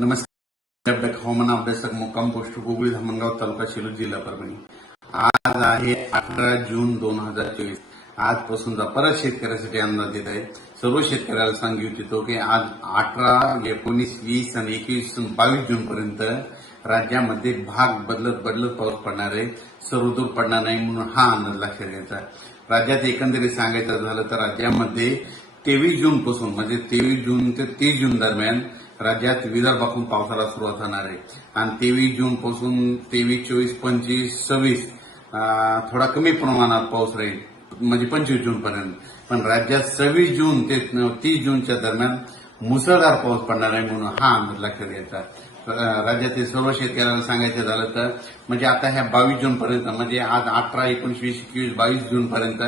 नमस्कार. हवामान अभ्यासक मुक्काम पोस्ट गुगळी धामणगाव तालुका शिरूर जिल्हा परभणी. आज आहे अठरा जून दोन हजार चोवीस. आजपासूनचा परत शेतकऱ्यासाठी अंदाज येत आहे सर्व शेतकऱ्याला सांगू इच्छितो की आज अठरा एकोणीस वीस आणि एकवीस बावीस जून पर्यंत राज्यामध्ये भाग बदलत बदलत पाऊस पडणार आहे. सर्वदूर पडणार नाही म्हणून हा अंदाज लक्षात घ्यायचा. राज्यात एकंदरीत सांगायचं झालं तर राज्यामध्ये तेवीस जून पासून म्हणजे तेवीस जून ते तीस जून दरम्यान राज्यात विदर्भातून पावसाला सुरुवात होणार आहे. आणि तेवीस जून पासून तेवीस चोवीस पंचवीस सव्वीस थोडा कमी प्रमाणात पाऊस राहील. म्हणजे पंचवीस जून पर्यंत. पण राज्यात सव्वीस जून ते तीस जूनच्या दरम्यान मुसळधार पाऊस पडणार आहे म्हणून हा अंदाज लक्षात घ्यायचा. राज्यातील सर्व शेतकऱ्यांना सांगायचं झालं तर म्हणजे आता ह्या बावीस जून पर्यंत म्हणजे आज अठरा एकोणीस वीस एकवीस बावीस जून पर्यंत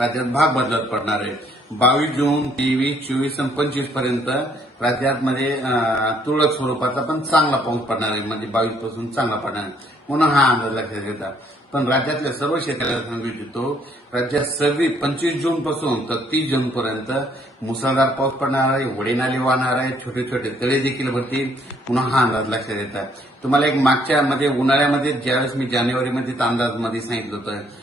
राज्यात भाग बदलत पडणार आहे. बावीस जून तेवीस चोवीस आणि पंचवीसपर्यंत राज्यात तुरळक स्वरूपाचा पण चांगला पाऊस पडणार आहे. म्हणजे बावीसपासून चांगला पडणार आहे. म्हणून हा अंदाज लक्षात घेता. पण राज्यातल्या सर्व शेतकऱ्यांना सांगू इच्छितो राज्यात सव्वीस पंचवीस जून पासून तर तीस जून पर्यंत मुसळधार पाऊस पडणार आहे वडीनाले वाहणार आहे छोटे छोटे तळे देखील भरतील. पुन्हा हा अंदाज लक्षात येतात तुम्हाला एक मागच्या मध्ये उन्हाळ्यामध्ये ज्यावेळेस मी जानेवारीमध्ये अंदाजमध्ये सांगितलं होतं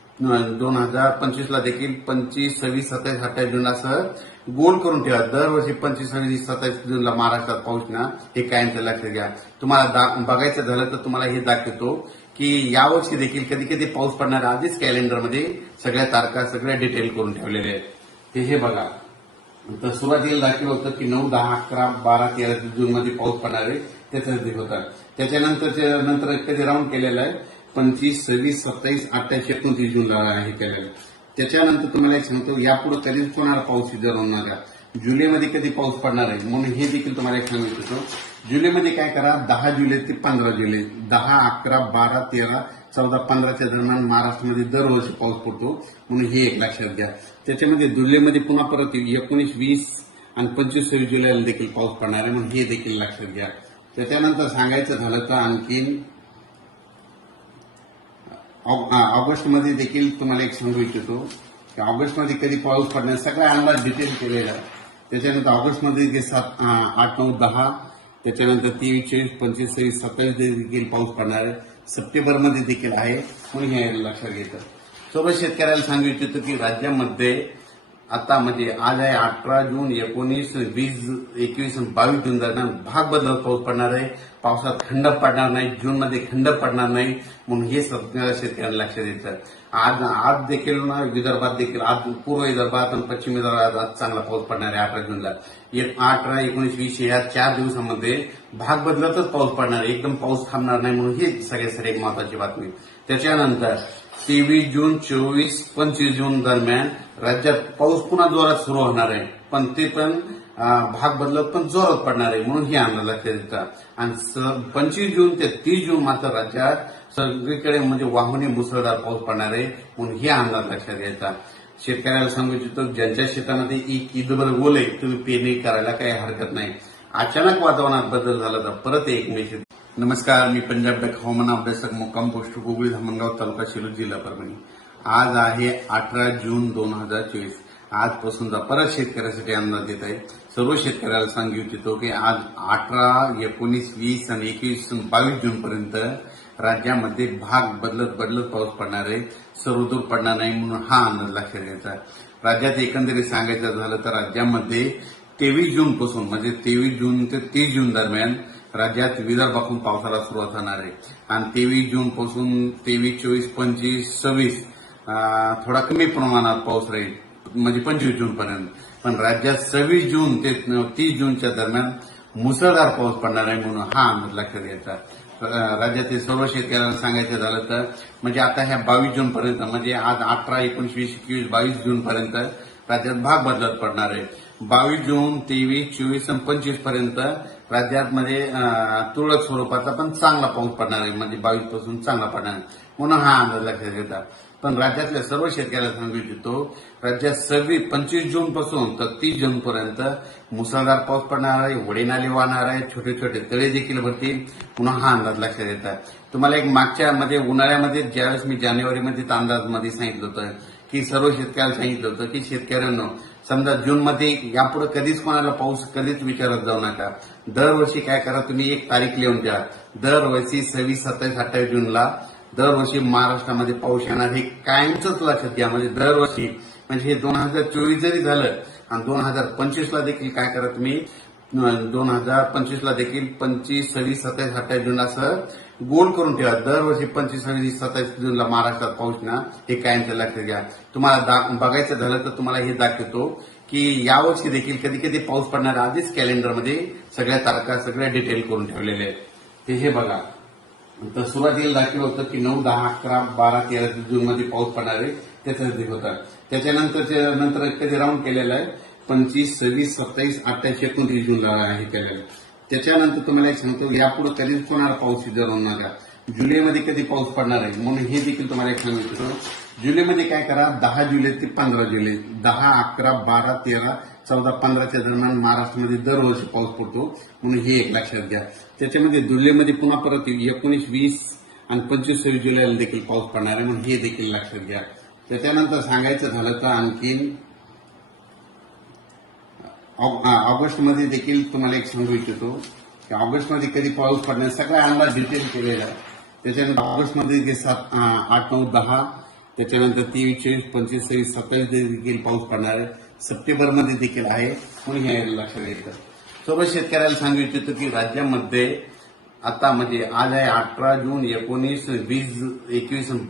दोन हजार पंचवीसला देखील पंचवीस सव्वीस सत्तावीस अठ्ठावीस जूनला गोल करून ठेवा. दरवर्षी पंचवीस सव्वीस सत्तावीस जूनला महाराष्ट्रात पाऊस ना हे कायमचं लक्षात घ्या तुम्हाला दा- बघायचं झालं तर तुम्हाला हे दाखवतो की यावर्षी देखील कधी कधी पाऊस पडणार आहे. आधीच कॅलेंडरमध्ये सगळ्या तारखा सगळ्या डिटेल करून ठेवलेल्या आहेत. ते हे बघा. तर सुरुवातीला दाखवलं होतं की नऊ दहा अकरा बारा तेरा जूनमध्ये पाऊस पडणार आहे त्याचं ते होता. त्याच्यानंतर नंतर कधी राऊंड केलेलं आहे पंचवीस सव्वीस सत्तावीस अठ्ठावीस एकोणतीस जूनला हे केलेलं. त्याच्यानंतर तुम्हाला एक सांगतो यापुढे कधीच कोणाला पाऊस जर होणार का जुलैमध्ये कधी पाऊस पडणार आहे म्हणून हे देखील तुम्हाला एक सांगू इच्छितो. जुलैमध्ये काय करा दहा जुलै ते पंधरा जुलै दहा अकरा बारा तेरा चौदा पंधराच्या दरम्यान महाराष्ट्रामध्ये दरवर्षी पाऊस पडतो म्हणून हे एक लक्षात घ्या. त्याच्यामध्ये जुलैमध्ये पुन्हा परत एकोणीस वीस आणि पंचवीस सव्वीस जुलैला देखील पाऊस पडणार आहे म्हणून हे देखील लक्षात घ्या. त्याच्यानंतर सांगायचं झालं तर आणखीन ऑगस्टमध्ये देखील तुम्हाला एक सांगू इच्छितो की ऑगस्टमध्ये कधी पाऊस पडणार सगळा अंदाज डिटेल केलेला. त्याच्यानंतर ऑगस्टमध्ये जे सात आठ नऊ दहा त्याच्यानंतर तेवीस चोवीस पंचवीस सव्वीस सत्तावीस देखील पाऊस पडणार आहे. सप्टेंबरमध्ये देखील आहे. म्हणून हे लक्षात घेतं. सोबत शेतकऱ्याला सांगू इच्छितो की राज्यामध्ये आता म्हणजे आज आहे अठरा जून एकोणीस वीस एकवीस बावीस जून दरम्यान भाग बदलत पाऊस पडणार आहे. पावसात खंड पडणार नाही जून मध्ये खंड पडणार नाही. म्हणून हे सगळ्या शेतकऱ्यांना लक्षात येतं आज आज देखील ना विदर्भात देखील आज पूर्व विदर्भात आणि पश्चिम विदर्भात आज चांगला पाऊस पडणार आहे अठरा जूनला. एक अठरा एकोणीस वीस या चार दिवसामध्ये भाग बदलतच पाऊस पडणार आहे. एकदम पाऊस थांबणार नाही म्हणून ही सगळ्यासाठी एक महत्वाची बातमी. त्याच्यानंतर तेवीस जून चोवीस पंचवीस जून दरम्यान राज्यात पाऊस पुन्हा जोरात सुरू होणार आहे. पण ते पण भाग बदलत पण जोरात पडणार आहे म्हणून हे आणलं लक्षात येतं आणि स- पंचवीस जून ते तीस जून मात्र राज्यात सगळीकडे म्हणजे वाहुने मुसळधार पाऊस पडणार आहे म्हणून हे अंदाज लक्षात घ्यायचा. शेतकऱ्याला सांगू इच्छितो ज्यांच्या शेतामध्ये एक ईदभर ओले तुम्ही पेरणी करायला काही हरकत नाही. अचानक वातावरणात बदल झाला तर परत एक मेसेज नमस्कार मी पंजाब डक हवामान अभ्यासक मुक्काम पोस्ट गुगळी धामणगाव तालुका शिरूर जिल्हा परभणी. आज आहे अठरा जून दोन हजार चोवीस. आजपासूनचा परत शेतकऱ्यासाठी अंदाज येत आहे. सर्व शेतकऱ्याला सांगू इच्छितो की आज अठरा एकोणीस वीस आणि एकवीस बावीस जून पर्यंत राज्यामध्ये भाग बदलत बदलत पाऊस पडणार आहे. सर्वदूर पडणार नाही म्हणून हा अंदाज लक्षात घ्यायचा. राज्यात एकंदरीत सांगायचं झालं तर राज्यामध्ये तेवीस जून पासून म्हणजे तेवीस जून ते तीस जून दरम्यान राज्यात विदर्भातून पावसाला सुरुवात होणार आहे. आणि तेवीस जून पासून तेवीस चोवीस पंचवीस सव्वीस थोडा कमी प्रमाणात पाऊस राहील म्हणजे पंचवीस जून पर्यंत. पण राज्यात सव्वीस जून ते तीस जूनच्या दरम्यान मुसळधार पाऊस पडणार आहे म्हणून हा अंदाज लक्षात घ्यायचा. राज्यातील सर्व शेतकऱ्यांना सांगायचं झालं तर म्हणजे आता ह्या बावीस जून पर्यंत म्हणजे आज अठरा एकोणीस वीस एकवीस बावीस जून पर्यंत राज्यात भाग बदलत पडणार आहे. बावीस जून तेवीस चोवीस आणि पंचवीसपर्यंत राज्यात म्हणजे तुळक तुरळक स्वरूपाचा पण चांगला पाऊस पडणार आहे म्हणजे बावीसपासून चांगला पडणार आहे. म्हणून हा अंदाज लक्षात घेतात पण राज्यातल्या सर्व शेतकऱ्याला सांगू इच्छितो राज्यात सव्वीस पंचवीस जून पासून तर तीस जून पर्यंत मुसळधार पाऊस पडणार आहे वडेनाले वाहणार आहे छोटे छोटे तळे देखील भरतील. पुन्हा हा अंदाज लक्षात येत. आहे तुम्हाला एक मागच्या मध्ये उन्हाळ्यामध्ये ज्यावेळेस मी जानेवारीमध्ये अंदाजमध्ये सांगितलं होतं की सर्व शेतकऱ्याला सांगितलं होतं की शेतकऱ्यांना समजा जूनमध्ये यापुढे कधीच कोणाला पाऊस कधीच विचारत जाऊ नका. दरवर्षी काय करा तुम्ही एक तारीख लिहून द्या. दरवर्षी सव्वीस सत्तावीस अठ्ठावीस जूनला दरवर्षी महाराष्ट्रामध्ये पाऊस येणार हे कायमच लक्षात घ्या म्हणजे दरवर्षी म्हणजे हे दोन हजार चोवीस जरी झालं आणि दोन हजार पंचवीसला देखील काय करा तुम्ही? दोन हजार पंचवीसला देखील पंचवीस सव्वीस सत्तावीस अठ्ठावीस जून असं गोल करून ठेवा. दरवर्षी पंचवीस सव्वीस सत्तावीस जूनला महाराष्ट्रात पाऊस ना हे कायमचं लक्षात घ्या तुम्हाला बघायचं झालं तर तुम्हाला हे दाखवतो की यावर्षी देखील कधी कधी पाऊस पडणार. आधीच कॅलेंडरमध्ये सगळ्या तारखा सगळ्या डिटेल करून ठेवलेल्या आहेत. ते हे बघा. तर सुरुवातीला दाखवलं होतं की नऊ दहा अकरा बारा तेरा जून मध्ये पाऊस पडणार आहे. त्याचं दिवस होता त्याच्यानंतर नंतर कधी राऊंड केलेला आहे पंचवीस सव्वीस सत्तावीस अठ्ठावीस एकोणतीस जूनला हे केलेलं आहे. त्याच्यानंतर तुम्हाला एक सांगतो यापुढे कधीच कोणाला पाऊस जर आहे जुलैमध्ये कधी पाऊस पडणार आहे? म्हणून हे देखील तुम्हाला एक सांगू इच्छितो जुलैमध्ये काय करा? दहा जुलै ते पंधरा जुलै दहा अकरा बारा तेरा चौदा पंधराच्या दरम्यान महाराष्ट्रामध्ये दरवर्षी पाऊस पडतो. म्हणून हे एक लक्षात घ्या. त्याच्यामध्ये जुलैमध्ये पुन्हा परत एकोणीस वीस आणि पंचवीस सव्वीस जुलैला देखील पाऊस पडणार आहे. म्हणून हे देखील लक्षात घ्या. त्याच्यानंतर सांगायचं झालं तर आणखीन ऑग- ऑगस्टमध्ये देखील तुम्हाला एक सांगू इच्छितो की ऑगस्टमध्ये कधी पाऊस पडणार? सगळा अंदाज डिटेल केलेला आहे. त्याच्यानंतर ऑगस्टमध्ये जे सात आठ नऊ दहा त्याच्यानंतर तेवीस चोवीस पंचवीस सव्वीस सत्तावीस देखील पाऊस पडणार आहे. सप्टेंबरमध्ये देखील आहे. म्हणून हे लक्षात येतं सर्व शेतकऱ्याला सांगू इच्छितो की राज्यामध्ये आता म्हणजे आज आहे अठरा जून एकोणीस वीस एकवीस बावीस